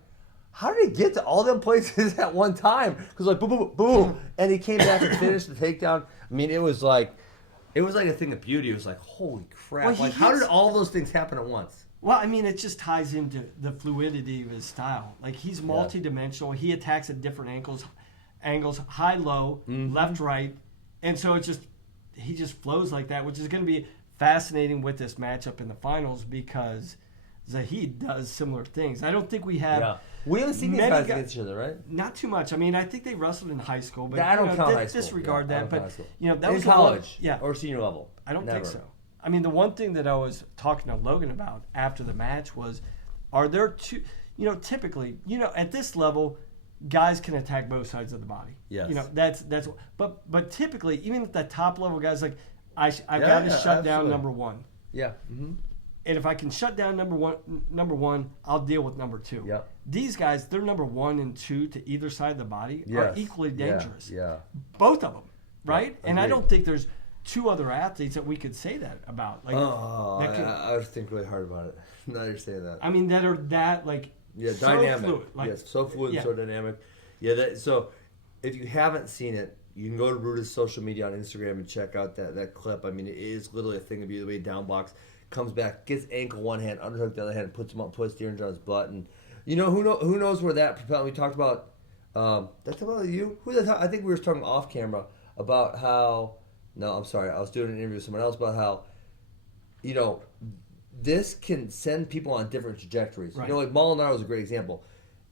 how did he get to all them places at one time? Because like boom, boom, boom, boom. And he came back and finished the takedown. I mean, it was like a thing of beauty. It was like, holy crap. Well, how did all those things happen at once? Well, I mean, it just ties into the fluidity of his style. Like, he's multidimensional. He attacks at different angles, high, low, left, right. And so he just flows like that, which is going to be fascinating with this matchup in the finals because Zahid does similar things. I don't think we have... Yeah. We haven't seen these guys against each other, right? Not too much. I mean, I think they wrestled in high school. But I don't count high school. Disregard that. But, that in was college or senior level. I don't think so. I mean, the one thing that I was talking to Logan about after the match was, are there two, typically, at this level, guys can attack both sides of the body. Yes. You know, that's but typically, even at the top level guys, like I got to shut down number one. Yeah. Mm-hmm. And if I can shut down number one, I'll deal with number two. Yep. These guys, they're number 1 and 2 to either side of the body are equally dangerous. Yeah. Both of them, right? Yeah, and I don't think there's 2 other athletes that we could say that about. Like, I was thinking really hard about it. Now you're saying that. I mean, that are that like so dynamic. fluid. Like, yes, so fluid and so dynamic. Yeah. So if you haven't seen it, you can go to RUDIS social media on Instagram and check out that clip. I mean, it is literally a thing to be the way down blocks. Comes back, gets ankle one hand, underhook the other hand, puts him up, puts Deering on his butt, and you know who knows where that propelled. We talked about that's about you. I think we were talking off camera about how. No, I'm sorry, I was doing an interview with someone else about how, you know, this can send people on different trajectories. Right. You know, like Molinaro was a great example,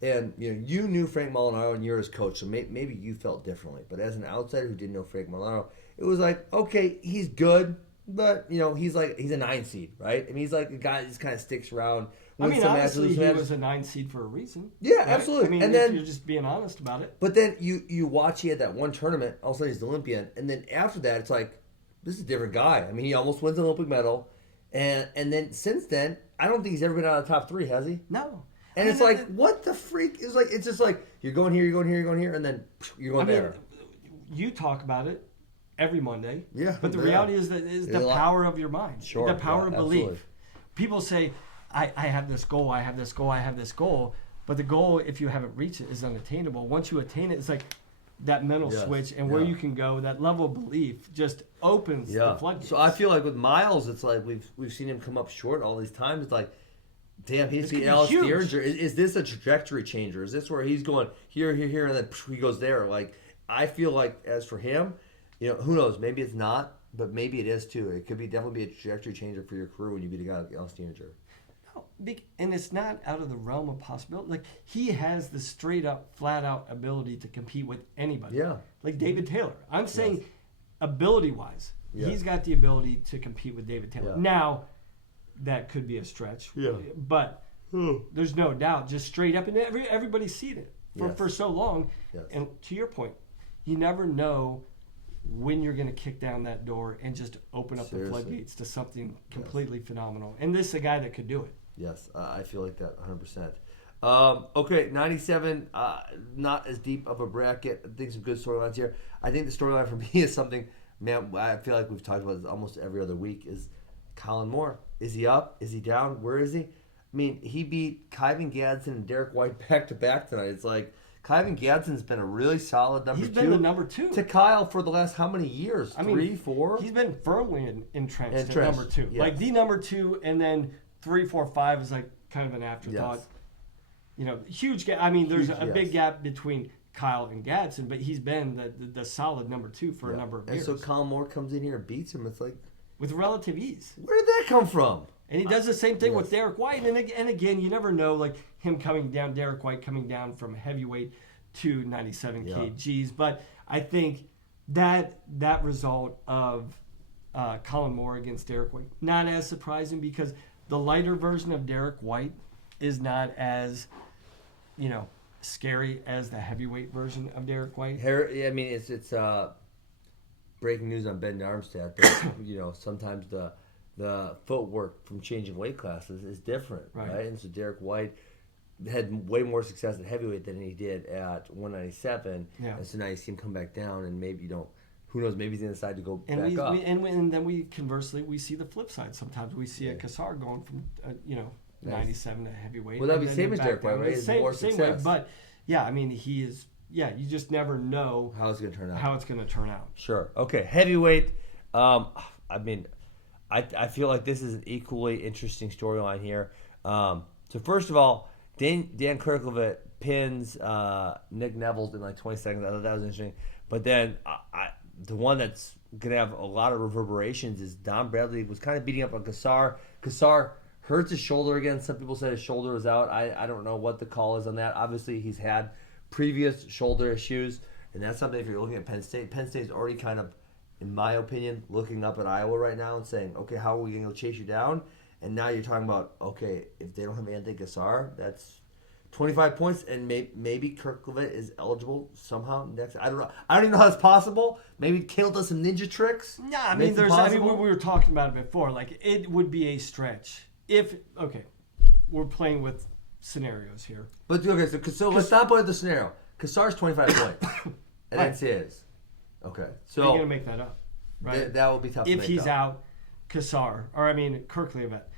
and you knew Frank Molinaro and you're his coach, so maybe you felt differently. But as an outsider who didn't know Frank Molinaro, it was like, okay, he's good. But, he's a 9 seed, right? I mean, he's like a guy that just kind of sticks around. I mean, honestly, he was a 9 seed for a reason. Yeah, right? absolutely. I mean, and then you're just being honest about it. But then you watch, he had that one tournament, all of a sudden he's the Olympian. And then after that, it's like, this is a different guy. I mean, he almost wins an Olympic medal. And then since then, I don't think he's ever been out of the top 3, has he? No. And it's like, what the freak? It's just like, you're going here, you're going here, you're going here, and then you're going there. You talk about it every Monday. Yeah. But the reality is the power of your mind. Sure. The power of belief. Absolutely. People say, I have this goal, I have this goal, I have this goal. But the goal, if you haven't reached it, is unattainable. Once you attain it, it's like that mental switch and where you can go, that level of belief just opens the floodgates. So I feel like with Myles, it's like we've seen him come up short all these times. It's like, damn, he's the Alex Dieringer. Is this a trajectory changer? Is this where he's going here, and then he goes there? Like, I feel like as for him, who knows? Maybe it's not, but maybe it is too. It could definitely be a trajectory changer for your career when you beat a guy like Alex Dieringer. No, and it's not out of the realm of possibility. Like, he has the straight up, flat out ability to compete with anybody. Yeah. Like David Taylor. I'm saying ability wise, he's got the ability to compete with David Taylor. Yeah. Now, that could be a stretch. Yeah. But there's no doubt, just straight up, and everybody's seen it for so long. Yes. And to your point, you never know when you're going to kick down that door and just open up the floodgates to something completely phenomenal. And this is a guy that could do it. Yes, I feel like that 100%. Okay, 97, not as deep of a bracket. I think some good storylines here. I think the storyline for me is something, man, I feel like we've talked about this almost every other week, is Colin Moore. Is he up? Is he down? Where is he? I mean, he beat Kyvan Gadsden and Derek White back-to-back tonight. It's like, Kyvan Gadsden's been a really solid number 2. He's been the number 2. To Kyle for the last how many years? 3, 4? He's been firmly entrenched at number 2. Yes. Like the number 2, and then 3, 4, 5 is like kind of an afterthought. Yes. Huge gap. I mean, there's a big gap between Kyle and Gadsden, but he's been the solid number 2 for a number of years. And so Colin Moore comes in here and beats him. It's like, with relative ease. Where did that come from? And he does the same thing with Derek White. And again, you never know, like him coming down, Derek White coming down from heavyweight to 97 kgs. But I think that result of Colin Moore against Derek White, not as surprising, because the lighter version of Derek White is not as, scary as the heavyweight version of Derek White. I mean, it's breaking news on Ben Darmstadt. But, sometimes the footwork from changing weight classes is different, right? And so Derek White had way more success at heavyweight than he did at 197. Yeah. And so now you see him come back down, and maybe who knows? Maybe he's going to decide to go back up. And then we conversely we see the flip side. Sometimes we see a Kassar going from 97 to heavyweight. Well, that'd be the same as Derek White, right? More success. Way, but yeah, I mean, he is. Yeah, you just never know how it's going to turn out. Sure. Okay, heavyweight. I mean, I feel like this is an equally interesting storyline here. So first of all, Dan Kirklevitt pins Nick Neville in like 20 seconds. I thought that was interesting. But then the one that's going to have a lot of reverberations is Don Bradley was kind of beating up on Kassar. Kassar hurts his shoulder again. Some people said his shoulder was out. I don't know what the call is on that. Obviously, he's had previous shoulder issues, and that's something if you're looking at Penn State. Penn State's already kind of, in my opinion, looking up at Iowa right now and saying, okay, how are we going to chase you down? And now you're talking about, okay, if they don't have Anthony Kassar, that's 25 points, and maybe Kirk Levitt is eligible somehow next. I don't know. I don't even know how it's possible. Maybe Caleb does some ninja tricks. Yeah, I mean, we were talking about it before. Like, it would be a stretch if we're playing with scenarios here. But okay, so let's not put the scenario. Kassar's 25 points, and NCAA is. Okay, so you're gonna make that up, right? That will be tough. If he's out, Kirk Levitt.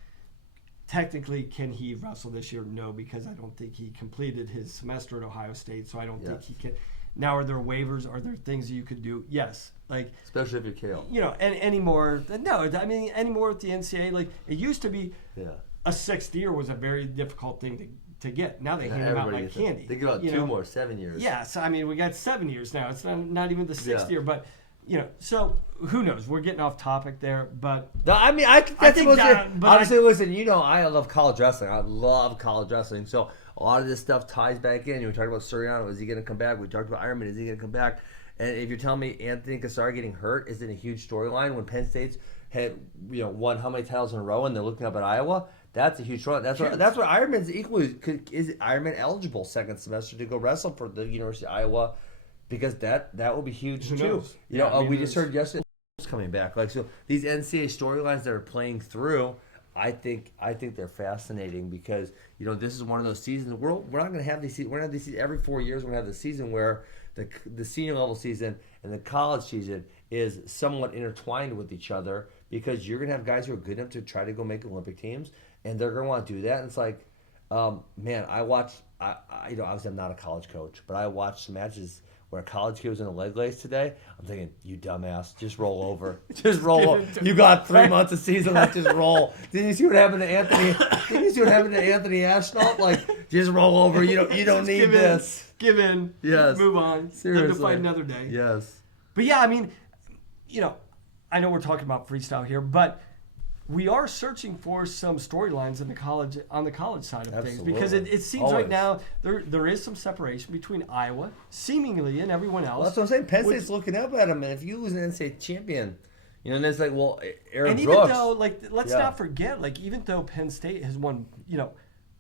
Technically, can he wrestle this year? No, because I don't think he completed his semester at Ohio State, so I don't think he can. Now, are there waivers? Are there things you could do? Yes. Like, especially if you're Kale. And anymore. No, I mean, anymore with the NCAA, like, it used to be a sixth year was a very difficult thing to get. Now they hand them out like candy. They give out 2 more, 7 years. Yeah, so, I mean, we got 7 years now. It's not even the sixth year, but, so who knows? We're getting off topic there, but I mean, I think obviously, listen, I love college wrestling. I love college wrestling. So a lot of this stuff ties back in. We talked about Soriano. Is he going to come back? We talked about Ironman. Is he going to come back? And if you're telling me Anthony Kassar getting hurt isn't a huge storyline when Penn State's had won how many titles in a row and they're looking up at Iowa, that's a huge storyline. That's what Ironman's equally is. Ironman eligible second semester to go wrestle for the University of Iowa? Because that will be huge too. We just heard yesterday coming back. Like, so these NCAA storylines that are playing through, I think they're fascinating because this is one of those seasons. We're not going to have these. We're going to have these every 4 years. We're going to have the season where the senior level season and the college season is somewhat intertwined with each other because you're going to have guys who are good enough to try to go make Olympic teams, and they're going to want to do that. And it's like, man, I watched. Obviously I'm not a college coach, but I watched some matches where a college kid was in a leg lace today. I'm thinking, you dumbass, just roll over. Just roll over. You got 3 months of season left, just roll. Didn't you see what happened to Anthony? Didn't you see what happened to Anthony Ashnault? Like, just roll over. You don't need this. Give in. Yes. Move on. Seriously. Live to fight another day. Yes. But yeah, I mean, I know we're talking about freestyle here, but we are searching for some storylines on the college side of things because it seems right now there is some separation between Iowa, seemingly, and everyone else. Well, that's what I'm saying. Penn State's looking up at them, and if you lose an NCAA champion, and it's like, well, Aaron and Brooks. even though, let's not forget, even though Penn State has won,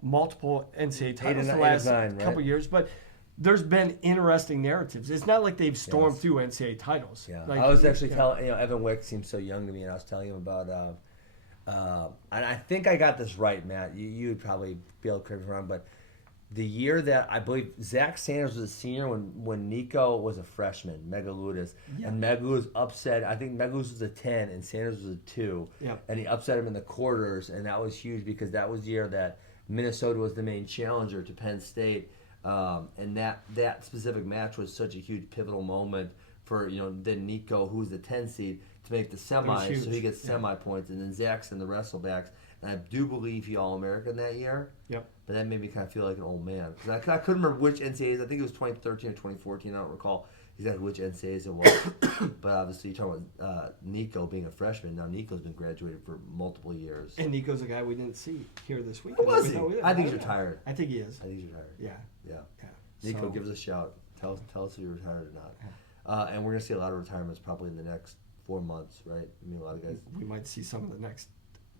multiple NCAA titles the last couple years, but there's been interesting narratives. It's not like they've stormed through NCAA titles. Yeah, I was actually telling Evan Wick seems so young to me, and I was telling him about. And I think I got this right, Matt. You would probably be able to correct me wrong, but the year that I believe Zach Sanders was a senior when Nico was a freshman, Megaludis, and Megaludis upset. I think Megaludis was a 10 and Sanders was a 2, and he upset him in the quarters, and that was huge because that was the year that Minnesota was the main challenger to Penn State, and that specific match was such a huge pivotal moment for then Nico, who's the 10 seed, to make the semis, so he gets semi points, and then Zach's in the wrestlebacks, and I do believe he All-American that year. Yep. But that made me kind of feel like an old man because I couldn't remember which NCAAs. I think it was 2013 or 2014. I don't recall exactly which NCAAs it was. But obviously, you're talking about Nico being a freshman. Now Nico's been graduated for multiple years. And Nico's a guy we didn't see here this week. Was he? I think he's retired. I think he is. I think he's retired. Yeah. Nico, give us a shout. Tell us if you're retired or not. And we're gonna see a lot of retirements probably in the next 4 months, right? I mean, a lot of guys. We might see some of the next.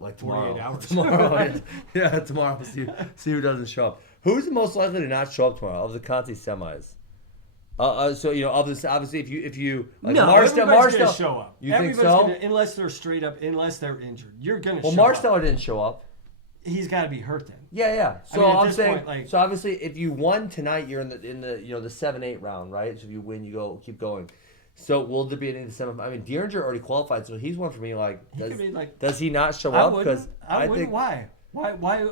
Like tomorrow. 48 hours. Tomorrow. Yeah, tomorrow. See who doesn't show up. Who's the most likely to not show up tomorrow of the Conti semis? So obviously, if you like everybody's gonna show up. You think so? Unless they're straight up, unless they're injured, you're gonna. Well, show Marsteller up. didn't show up. He's got to be hurt then. Yeah. So I'm saying. Point, so obviously, if you won tonight, you're in the the 7-8 round, right? So if you win, you keep going. So will there be any semifinal? I mean, Dieringer already qualified, so he's one for me. Does he not show up? Because I think why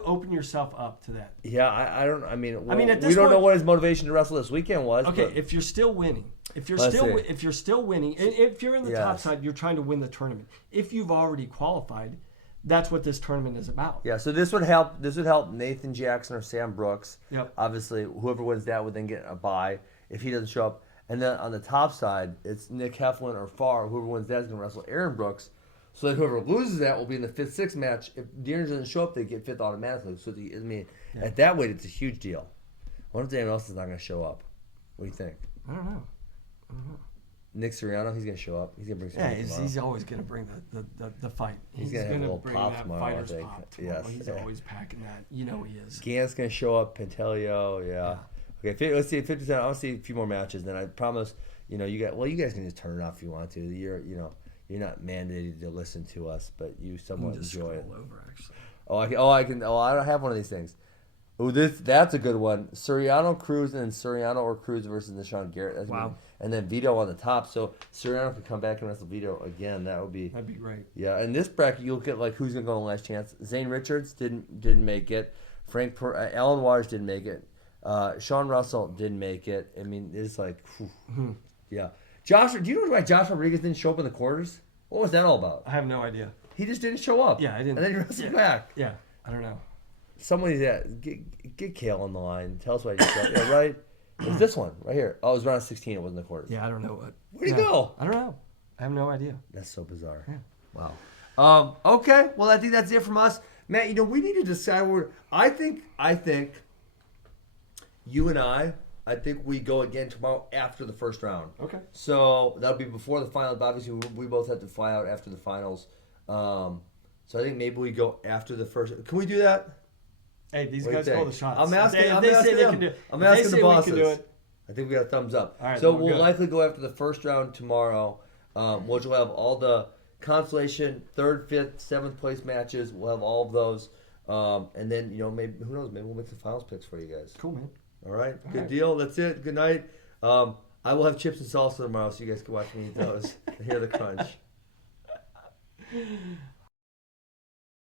open yourself up to that? Yeah, I don't. I mean, at this we don't point, know what his motivation to wrestle this weekend was. Okay, if you're still winning, if you're still winning, and if you're in the top side, you're trying to win the tournament. If you've already qualified, that's what this tournament is about. Yeah, so this would help. This would help Nathan Jackson or Sam Brooks. Yep. Obviously, whoever wins that would then get a bye if he doesn't show up. And then on the top side, it's Nick Heflin or Farr. Whoever wins that is going to wrestle Aaron Brooks. So that whoever loses that will be in the 5th, 6th match. If Dieringer doesn't show up, they get 5th automatically. So at that weight, it's a huge deal. What if anyone else is not going to show up? What do you think? I don't know. Nick Sirianno, he's gonna show up. He's gonna bring some. Yeah, he's always gonna bring the fight. He's gonna have a little bring pop that tomorrow, I fighter's think. pop tomorrow. Yes, He's always packing that. You know he is. Gant's gonna show up. Pantelio, yeah. Okay, let's see. 50 cents. I want to see a few more matches. Then I promise. You guys can just turn it off if you want to. You're not mandated to listen to us, but you somewhat enjoy it. Over, actually. I can. I don't have one of these things. Oh, that's a good one. Sirianno, Cruz, and then Sirianno or Cruz versus Deshaun Garrett. That's wow. And then Vito on the top. So Sirianno could come back and wrestle Vito again. That'd be great. Yeah, in this bracket, you'll get like who's gonna go on the last chance. Zane Richards didn't make it. Alan Waters didn't make it. Sean Russell didn't make it. I mean, it's like, yeah. Josh, do you know why Josh Rodriguez didn't show up in the quarters? What was that all about? I have no idea. He just didn't show up. Yeah, I didn't. And then he wrestled back. Yeah, I don't know. Somebody's get Kale on the line. Tell us why you showed up. Yeah, right. It was this one right here. Oh, it was round 16. It wasn't the quarters. Yeah, I don't know what. Where'd he go? I don't know. I have no idea. That's so bizarre. Yeah. Wow. Okay. Well, I think that's it from us, Matt. We need to decide where. I think you and I think we go again tomorrow after the first round. Okay. So that'll be before the finals. Obviously, we both have to fly out after the finals. So I think maybe we go after the first. Can we do that? Hey, these guys call the shots. I'm asking them. I'm asking the bosses. I think we got a thumbs up. All right, so we'll likely go after the first round tomorrow, which will have all the consolation, 3rd, 5th, 7th place matches. We'll have all of those. And then, maybe, who knows, maybe we'll make some finals picks for you guys. Cool, man. All right. Good deal. That's it. Good night. I will have chips and salsa tomorrow, so you guys can watch me eat those and hear the crunch.